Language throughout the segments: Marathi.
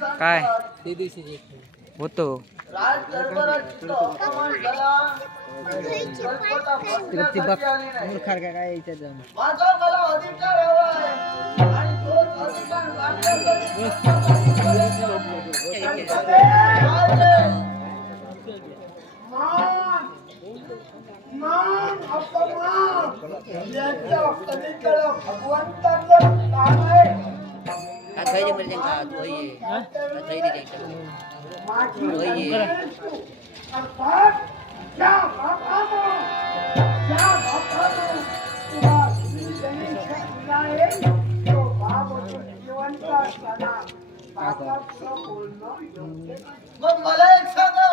काय होतो मूर्खार काय यायच्या मग मला एक सांगा,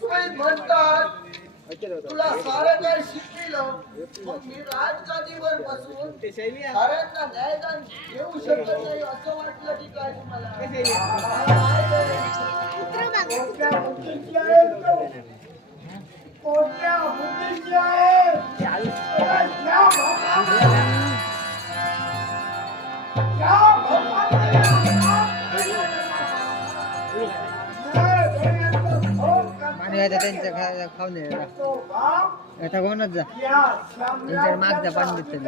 तुम्ही म्हणतात तुला सारं काय शिकविलं, मग मी राजगादीवर बसून साऱ्यांना न्यायदान घेऊ शकत नाही असं वाटलं की काय तुम्हाला? त्यांच्या खाऊन आता कोणच जा त्यांच्या मागचा पाणी देत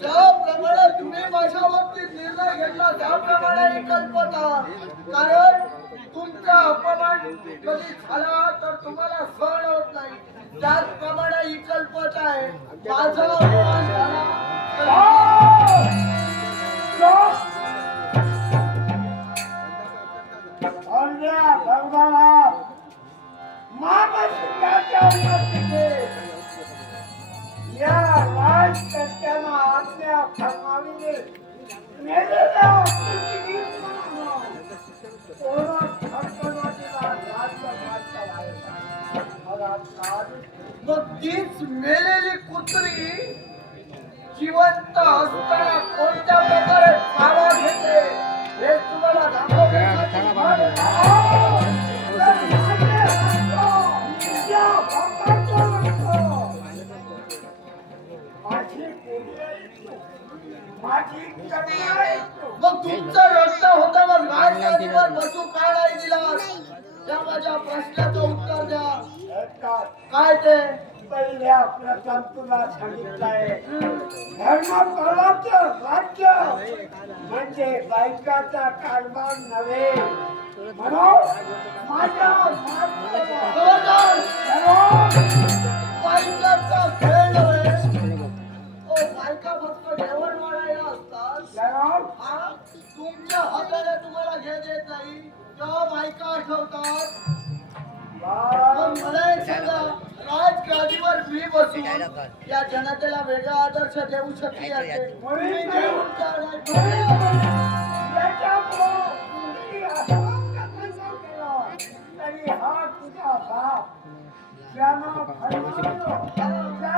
ज्याप्रमाणे तुम्ही माझ्या बाबतीत निर्णय घेतला त्याप्रमाणे कल्पना, कारण तुमचा अपमान कधी झाला तर तुम्हाला सहन होत नाही, त्याचप्रमाणे ही कल्पना आहे. माझा अपमान झाला या राजकर्त्यांना आज्ञा फरमाविले मग तीच मेलेली कुत्री जिवंत असताना कोणत्या प्रकारे खावा घेते हे तुम्हाला मग तुमचा रस्ता होता, मग राजगादीवर बसू का नाही दिला? त्या माझ्या प्रश्नाचं उत्तर द्या. काय ते? पहिल्या प्रथम तुला सांगितलंय, धर्मपराचं राज्य म्हणजे बायकाचा कारभार नव्हे. म्हणून माझ्या बायकाचा खेळ नव्हे. बायका फक्त जेवण वाढायला असतात. तुमच्या हाताने तुम्हाला घेत येत नाही तेव्हा बायका आठवतात. मग मला एक सांगा, राजगादीवर मी बसून या जनतेला वेगळा आदर्श देऊ शकली असते. तरी हा तुझा बाप ज्यानं